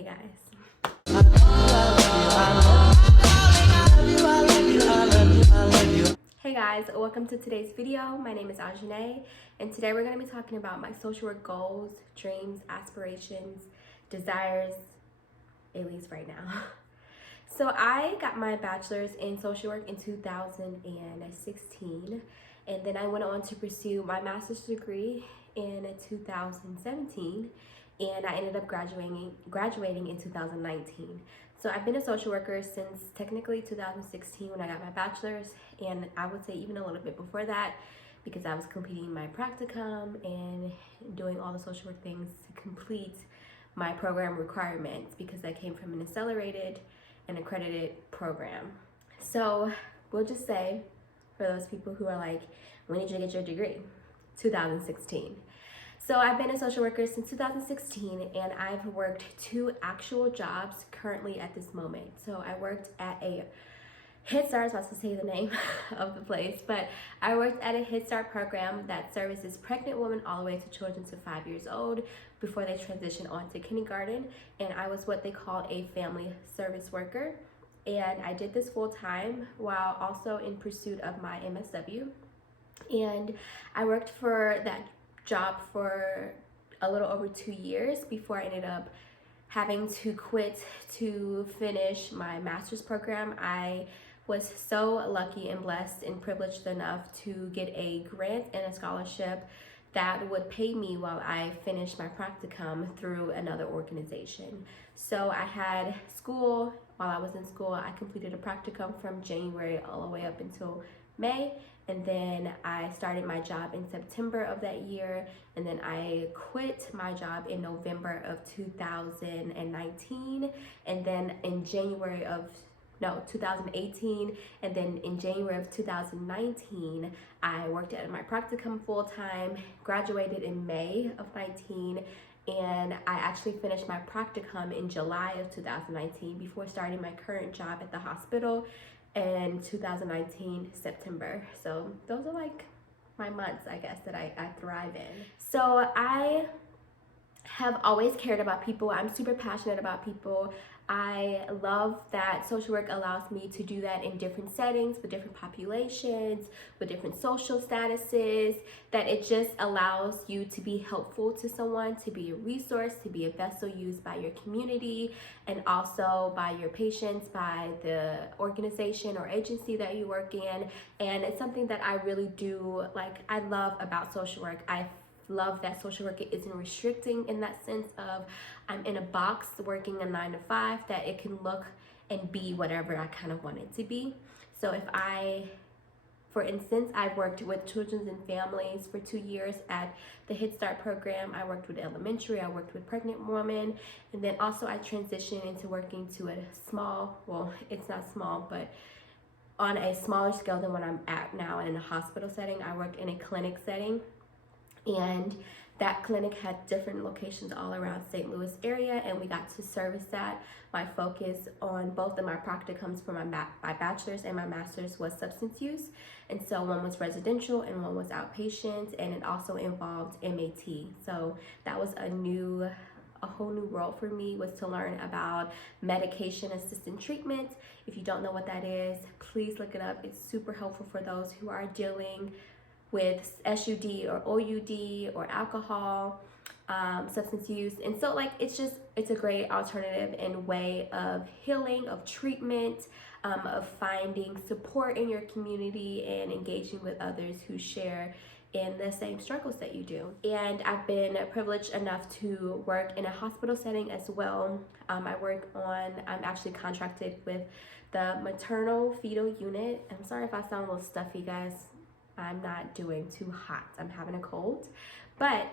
Hey guys. Hey guys, welcome to today's video. My name is Ajane, and today we're going to be talking about my social work goals, dreams, aspirations, desires, at least right now. So I got my bachelor's in social work in 2016, and then I went on to pursue my master's degree in 2017, and I ended up graduating in 2019. So I've been a social worker since technically 2016 when I got my bachelor's, and I would say even a little bit before that, because I was completing my practicum and doing all the social work things to complete my program requirements, because I came from an accelerated and accredited program. So we'll just say, for those people who are like, when did you get your degree? 2016. So I've been a social worker since 2016, and I've worked 2 actual jobs currently at this moment. So I worked at a Head Start, I was about to say the name of the place, but I worked at a Head Start program that services pregnant women all the way to children to 5 years old before they transition on to kindergarten. And I was what they call a family service worker. And I did this full time while also in pursuit of my MSW. And I worked for that job for a little over 2 years before I ended up having to quit to finish my master's program. I was so lucky and blessed and privileged enough to get a grant and a scholarship that would pay me while I finished my practicum through another organization. So I had school. While I was in school, I completed a practicum from January all the way up until May, and then I started my job in September of that year, and then I quit my job in November of 2019, and then in 2018, and then in January of 2019, I worked at my practicum full time, graduated in May of 19, and I actually finished my practicum in July of 2019 before starting my current job at the hospital in 2019 September. So those are like my months, I guess, that I thrive in. So I have always cared about people. I'm super passionate about people. I love that social work allows me to do that in different settings, with different populations, with different social statuses, that it just allows you to be helpful to someone, to be a resource, to be a vessel used by your community, and also by your patients, by the organization or agency that you work in. And it's something that I really do, like, I love about social work. I love that social work isn't restricting in that sense of I'm in a box working a 9 to 5, that it can look and be whatever I kind of want it to be. So if for instance, I worked with children and families for 2 years at the Head Start program. I worked with elementary, I worked with pregnant women, and then also I transitioned into working to a small, well, it's not small, but on a smaller scale than what I'm at now in a hospital setting. I worked in a clinic setting, and that clinic had different locations all around St. Louis area, and we got to service that. My focus on both of my practicums for my bachelor's and my master's was substance use, and so one was residential and one was outpatient, and it also involved MAT. So that was a whole new role for me, was to learn about medication assisted treatment. If you don't know what that is, please look it up. It's super helpful for those who are dealing with SUD or OUD or alcohol, substance use. And so like, it's a great alternative and way of healing, of treatment, of finding support in your community and engaging with others who share in the same struggles that you do. And I've been privileged enough to work in a hospital setting as well. I'm actually contracted with the maternal fetal unit. I'm sorry if I sound a little stuffy, guys. I'm not doing too hot. I'm having a cold. But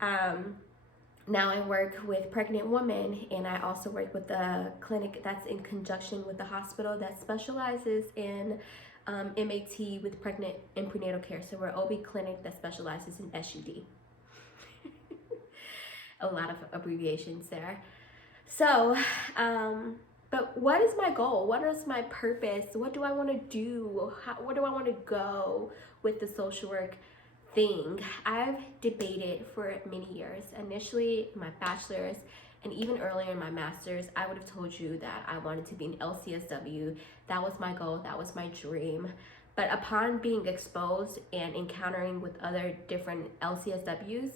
now I work with pregnant women, and I also work with a clinic that's in conjunction with the hospital that specializes in MAT with pregnant and prenatal care. So we're OB clinic that specializes in SUD. A lot of abbreviations there. So, but what is my goal? What is my purpose? What do I want to do? Where do I want to go with the social work thing? I've debated for many years. Initially, my bachelor's, And even earlier in my master's, I would have told you that I wanted to be an LCSW. That was my goal, that was my dream. But upon being exposed and encountering with other different LCSWs,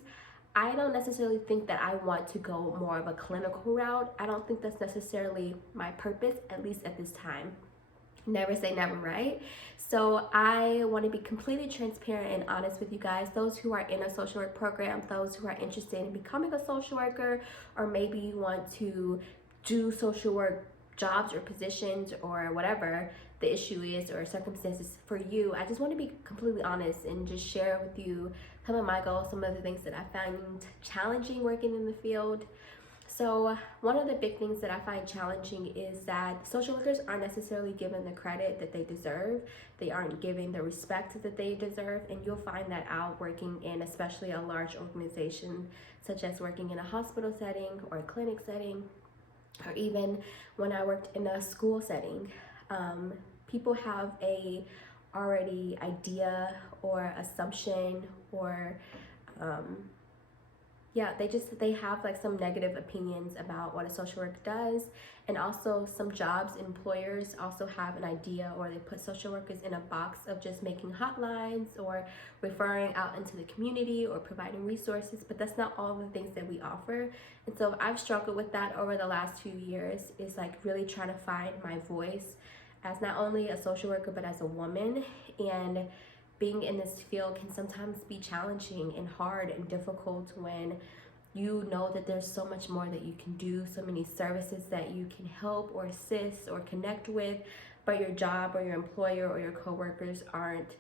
I don't necessarily think that I want to go more of a clinical route. I don't think that's necessarily my purpose, at least at this time. Never say never, right? So I want to be completely transparent and honest with you guys. Those who are in a social work program, those who are interested in becoming a social worker, or maybe you want to do social work jobs or positions or whatever the issue is or circumstances for you, I just want to be completely honest and just share with you some of my goals, some of the things that I found challenging working in the field. So one of the big things that I find challenging is that social workers aren't necessarily given the credit that they deserve. They aren't given the respect that they deserve, and you'll find that out working in especially a large organization, such as working in a hospital setting or a clinic setting, or even when I worked in a school setting. People have a already idea or assumption or they have like some negative opinions about what a social worker does. And also some jobs, employers also have an idea, or they put social workers in a box of just making hotlines or referring out into the community or providing resources, but that's not all the things that we offer. And so I've struggled with that over the last few years, is like really trying to find my voice as not only a social worker but as a woman. And being in this field can sometimes be challenging and hard and difficult when you know that there's so much more that you can do, so many services that you can help or assist or connect with, but your job or your employer or your coworkers aren't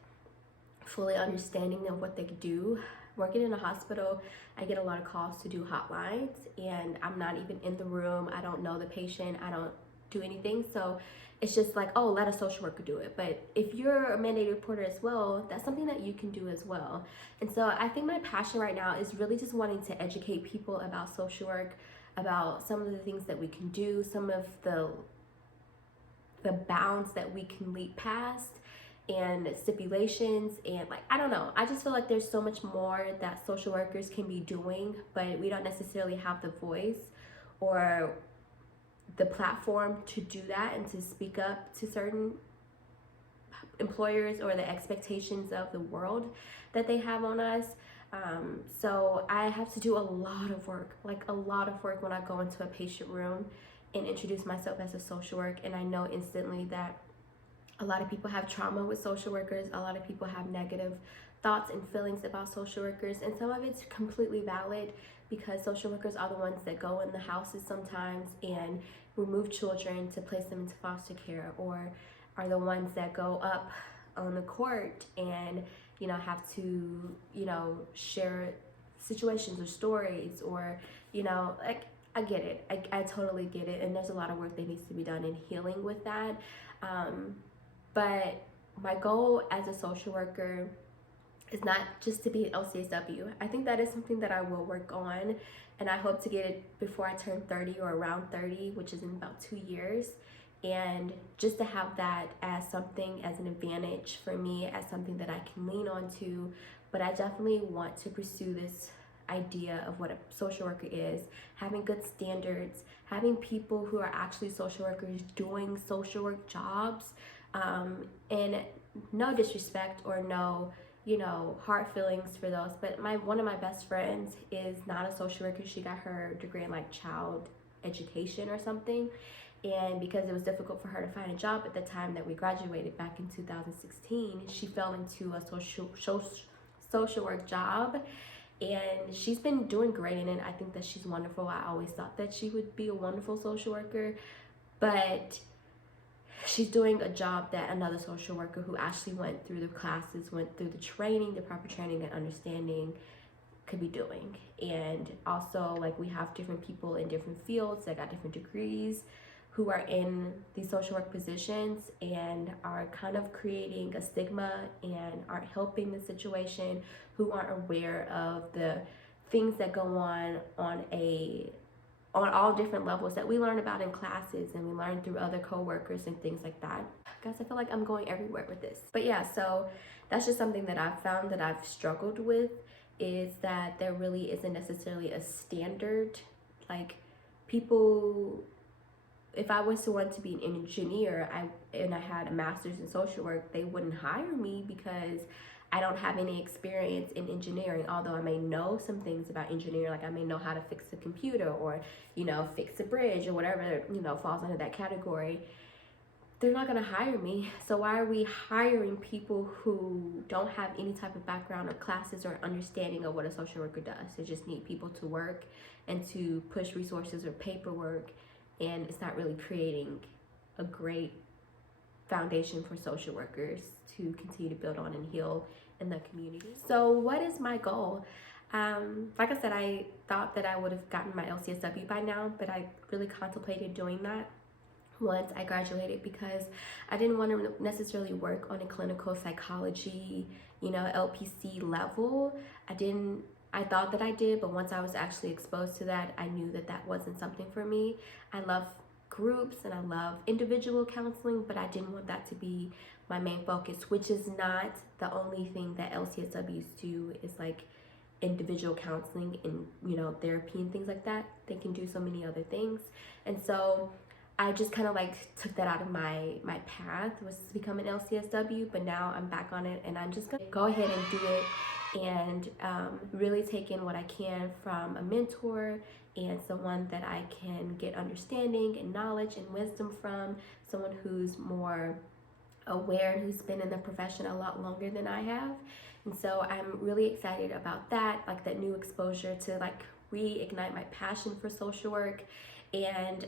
fully understanding of what they do. Working in a hospital, I get a lot of calls to do hotlines, and I'm not even in the room. I don't know the patient. I don't do anything. So it's just like, oh, let a social worker do it. But if you're a mandated reporter as well, that's something that you can do as well. And so I think my passion right now is really just wanting to educate people about social work, about some of the things that we can do, some of the bounds that we can leap past, and stipulations, and like, I don't know, I just feel like there's so much more that social workers can be doing, but we don't necessarily have the voice or the platform to do that and to speak up to certain employers or the expectations of the world that they have on us. So I have to do a lot of work, like a lot of work, when I go into a patient room and introduce myself as a social worker. And I know instantly that a lot of people have trauma with social workers. A lot of people have negative thoughts and feelings about social workers, and some of it's completely valid, because social workers are the ones that go in the houses sometimes and remove children to place them into foster care, or are the ones that go up on the court and have to share situations or stories, or like, I get it. I totally get it, and there's a lot of work that needs to be done in healing with that. But my goal as a social worker is not just to be an LCSW. I think that is something that I will work on, and I hope to get it before I turn 30 or around 30, which is in about 2 years. And just to have that as something, as an advantage for me, as something that I can lean on to. But I definitely want to pursue this idea of what a social worker is, having good standards, having people who are actually social workers doing social work jobs, and no disrespect or no hard feelings for those, but one of my best friends is not a social worker. She got her degree in like child education or something, and because it was difficult for her to find a job at the time that we graduated back in 2016, she fell into a social work job, and she's been doing great in it. I think that she's wonderful. I always thought that she would be a wonderful social worker, but she's doing a job that another social worker who actually went through the classes, went through the training, the proper training and understanding, could be doing. And also, like, we have different people in different fields that got different degrees who are in these social work positions and are kind of creating a stigma and aren't helping the situation, who aren't aware of the things that go on all different levels that we learn about in classes and we learn through other co-workers and things like that. Guys, I feel like I'm going everywhere with this. But yeah, so that's just something that I've found that I've struggled with, is that there really isn't necessarily a standard, like people, if I was to want to be an engineer and I had a master's in social work, they wouldn't hire me because I don't have any experience in engineering. Although I may know some things about engineering, like I may know how to fix a computer or, fix a bridge or whatever, falls under that category. They're not going to hire me. So why are we hiring people who don't have any type of background or classes or understanding of what a social worker does? They just need people to work and to push resources or paperwork, and it's not really creating a great foundation for social workers to continue to build on and heal in the community. So what is my goal? Like I said, I thought that I would have gotten my LCSW by now, but I really contemplated doing that once I graduated because I didn't want to necessarily work on a clinical psychology, LPC level. I thought that I did, but once I was actually exposed to that, I knew that that wasn't something for me. I love groups and I love individual counseling, but I didn't want that to be my main focus, which is not the only thing that LCSWs do, is like individual counseling and, therapy and things like that. They can do so many other things. And so I just kind of like took that out of my path, was to become an LCSW, but now I'm back on it and I'm just gonna go ahead and do it and really take in what I can from a mentor and someone that I can get understanding and knowledge and wisdom from, someone who's more aware and who's been in the profession a lot longer than I have. And so I'm really excited about that, like that new exposure to like reignite my passion for social work. And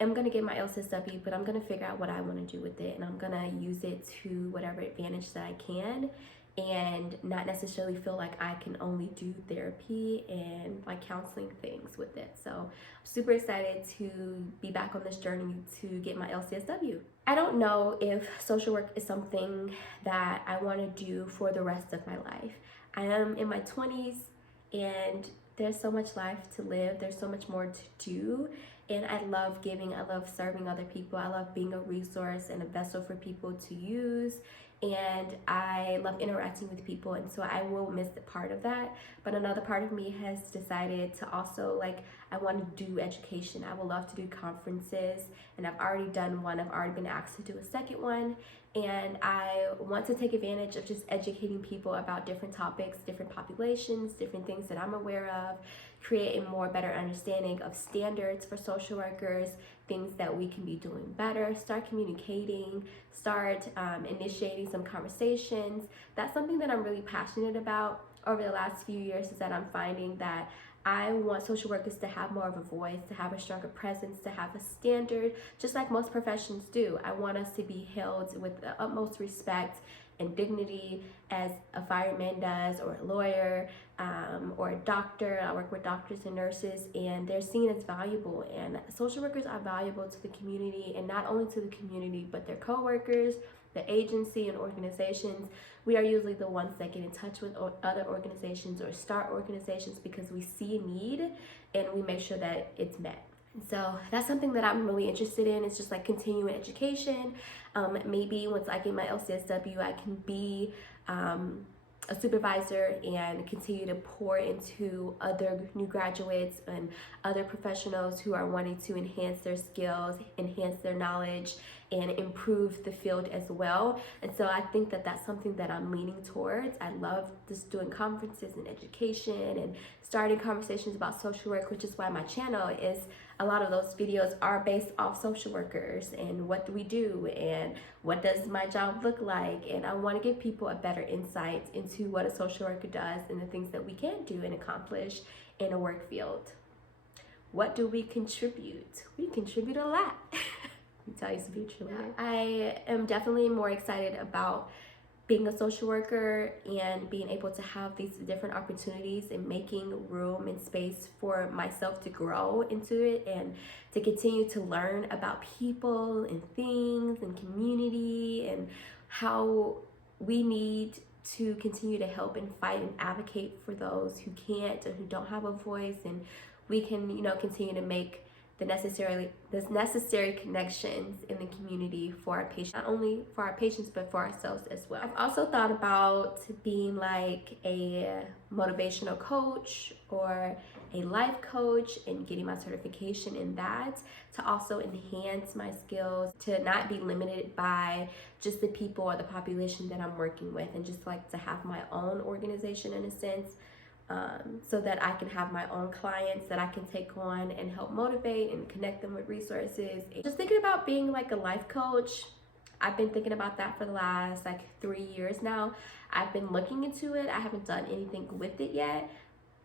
I'm gonna get my LCSW, but I'm gonna figure out what I want to do with it, and I'm gonna use it to whatever advantage that I can, and not necessarily feel like I can only do therapy and like counseling things with it. So I'm super excited to be back on this journey to get my LCSW. I don't know if social work is something that I want to do for the rest of my life. I am in my 20s and there's so much life to live. There's so much more to do. And I love giving, I love serving other people. I love being a resource and a vessel for people to use. And I love interacting with people. And so I will miss the part of that. But another part of me has decided to also, I want to do education. I would love to do conferences. And I've already done one. I've already been asked to do a second one. And I want to take advantage of just educating people about different topics, different populations, different things that I'm aware of, create a more better understanding of standards for social workers, things that we can be doing better, start communicating, start initiating some conversations. That's something that I'm really passionate about over the last few years, is that I'm finding that I want social workers to have more of a voice, to have a stronger presence, to have a standard, just like most professions do. I want us to be held with the utmost respect and dignity as a fireman does, or a lawyer, or a doctor. I work with doctors and nurses, and they're seen as valuable. And social workers are valuable to the community, and not only to the community, but their coworkers, the agency and organizations. We are usually the ones that get in touch with other organizations or start organizations because we see a need and we make sure that it's met. So that's something that I'm really interested in. It's just like continuing education. Maybe once I get my LCSW, I can be a supervisor and continue to pour into other new graduates and other professionals who are wanting to enhance their skills, enhance their knowledge, and improve the field as well. And so I think that that's something that I'm leaning towards. I love just doing conferences and education and starting conversations about social work, which is why my channel is, a lot of those videos are based off social workers and what do we do and what does my job look like. And I want to give people a better insight into what a social worker does and the things that we can do and accomplish in a work field. What do we contribute? We contribute a lot. Let me tell you some future later. I am definitely more excited about being a social worker and being able to have these different opportunities and making room and space for myself to grow into it and to continue to learn about people and things and community and how we need to continue to help and fight and advocate for those who can't and who don't have a voice, and we can, continue to make the necessary connections in the community for our patients, not only for our patients but for ourselves as well. I've also thought about being like a motivational coach or a life coach and getting my certification in that to also enhance my skills, to not be limited by just the people or the population that I'm working with, and just like to have my own organization in a sense, so that I can have my own clients that I can take on and help motivate and connect them with resources. Just thinking about being like a life coach. I've been thinking about that for the last like 3 years now. I've been looking into it. I haven't done anything with it yet,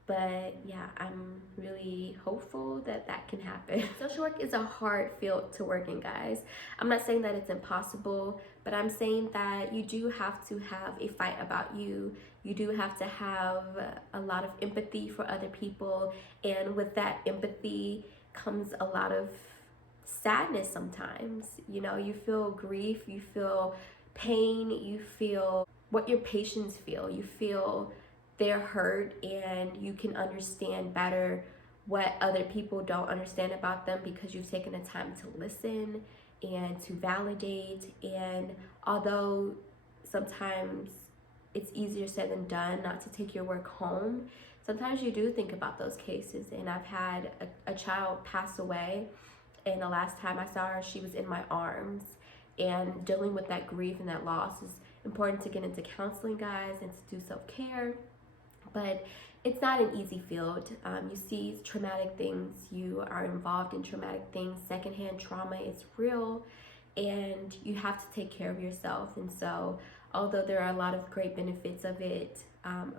but yeah, I'm really hopeful that that can happen. Social work is a hard field to work in, guys. I'm not saying that it's impossible, but I'm saying that you do have to have a fight about you. You do have to have a lot of empathy for other people, and with that empathy comes a lot of sadness sometimes. You know, you feel grief, you feel pain, you feel what your patients feel, you feel their hurt, and you can understand better what other people don't understand about them because you've taken the time to listen and to validate. And although sometimes it's easier said than done not to take your work home, sometimes you do think about those cases. And I've had a child pass away, and the last time I saw her, she was in my arms. And dealing with that grief and that loss is important to get into counseling, guys, and to do self-care. But it's not an easy field. You see traumatic things, you are involved in traumatic things, secondhand trauma is real, and you have to take care of yourself. And so although there are a lot of great benefits of it,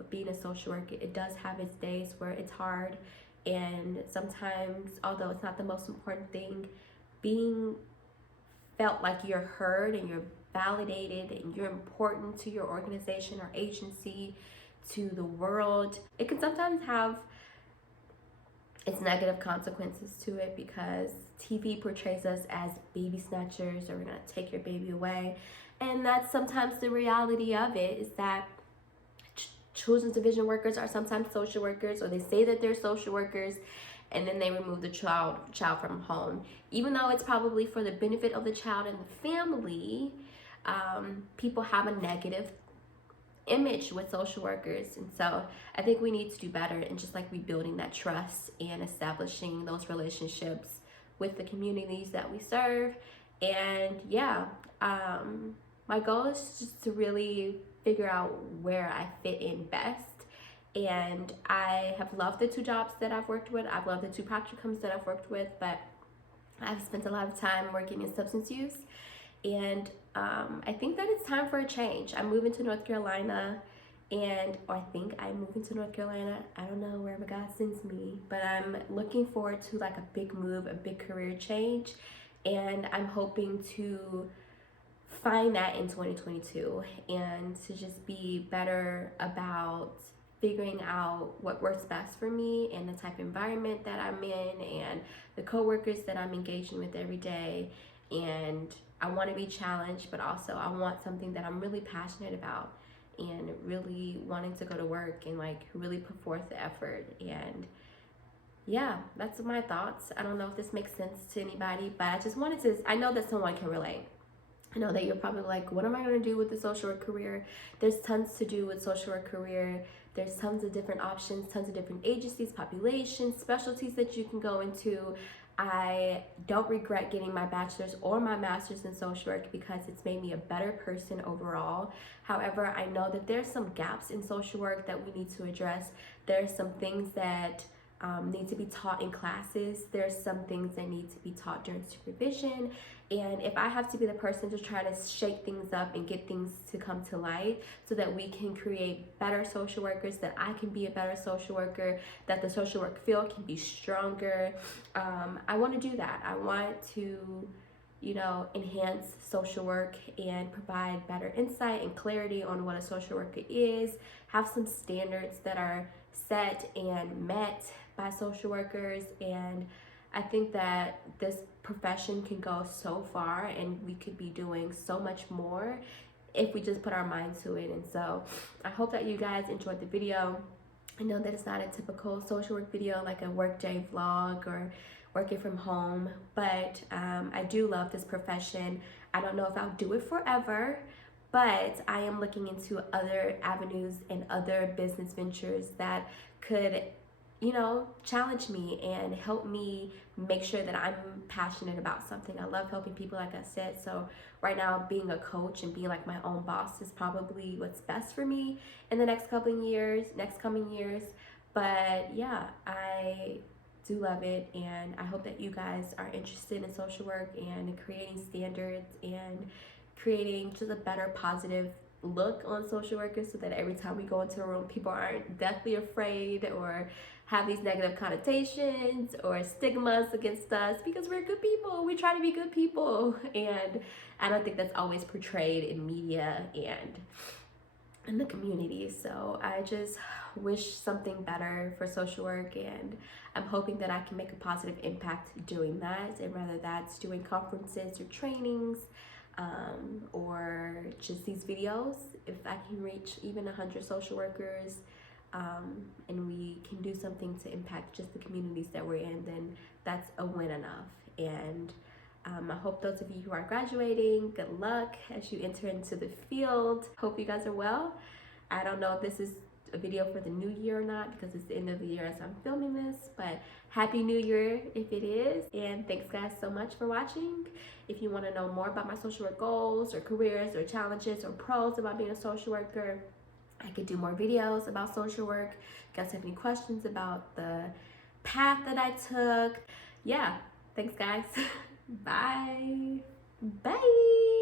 being a social worker, it does have its days where it's hard. And sometimes, although it's not the most important thing, being felt like you're heard and you're validated and you're important to your organization or agency, to the world, it can sometimes have its negative consequences to it, because TV portrays us as baby snatchers, or we're gonna take your baby away. And that's sometimes the reality of it, is that children's division workers are sometimes social workers, or they say that they're social workers, and then they remove the child from home, even though it's probably for the benefit of the child and the family. People have a negative image with social workers, and so I think we need to do better in just like rebuilding that trust and establishing those relationships with the communities that we serve. And yeah, my goal is just to really figure out where I fit in best. And I have loved the 2 jobs that I've worked with. I've loved the 2 practicums that I've worked with, but I've spent a lot of time working in substance use. And I think that it's time for a change. I'm moving to North Carolina, or I think I'm moving to North Carolina. I don't know, wherever God sends me, but I'm looking forward to like a big move, a big career change. And I'm hoping to find that in 2022, and to just be better about figuring out what works best for me and the type of environment that I'm in and the coworkers that I'm engaging with every day. And I want to be challenged, but also I want something that I'm really passionate about, and really wanting to go to work and like really put forth the effort. And yeah, that's my thoughts. I don't know if this makes sense to anybody, but I just wanted to, I know that someone can relate. I know that you're probably like, what am I going to do with the social work career? There's tons to do with social work career. There's tons of different options, tons of different agencies, populations, specialties that you can go into. I don't regret getting my bachelor's or my master's in social work, because it's made me a better person overall. However, I know that there's some gaps in social work that we need to address. There's some things that need to be taught in classes. There's some things that need to be taught during supervision. And if I have to be the person to try to shake things up and get things to come to light so that we can create better social workers, that I can be a better social worker, that the social work field can be stronger, I want to do that. I want to, you know, enhance social work and provide better insight and clarity on what a social worker is, have some standards that are set and met by social workers. And I think that this profession can go so far, and we could be doing so much more if we just put our mind to it. And so I hope that you guys enjoyed the video. I know that it's not a typical social work video like a workday vlog or working from home, but I do love this profession. I don't know if I'll do it forever, but I am looking into other avenues and other business ventures that could you know, challenge me and help me make sure that I'm passionate about something. I love helping people, like I said. So right now, being a coach and being like my own boss is probably what's best for me in the next coming years. But yeah, I do love it, and I hope that you guys are interested in social work and creating standards and creating just a better positive look on social workers, so that every time we go into a room, people aren't deathly afraid or have these negative connotations or stigmas against us, because we're good people. We try to be good people, and I don't think that's always portrayed in media and in the community. So I just wish something better for social work, and I'm hoping that I can make a positive impact doing that, and whether that's doing conferences or trainings, or just these videos. If I can reach even 100 social workers, and we can do something to impact just the communities that we're in, then that's a win enough. And I hope those of you who are graduating, good luck as you enter into the field. Hope you guys are well. I don't know if this is a video for the new year or not, because it's the end of the year as I'm filming this, but happy new year if it is. And thanks guys so much for watching. If you want to know more about my social work goals or careers or challenges or pros about being a social worker, I could do more videos about social work. If you guys have any questions about the path that I took, yeah, thanks guys. Bye. Bye.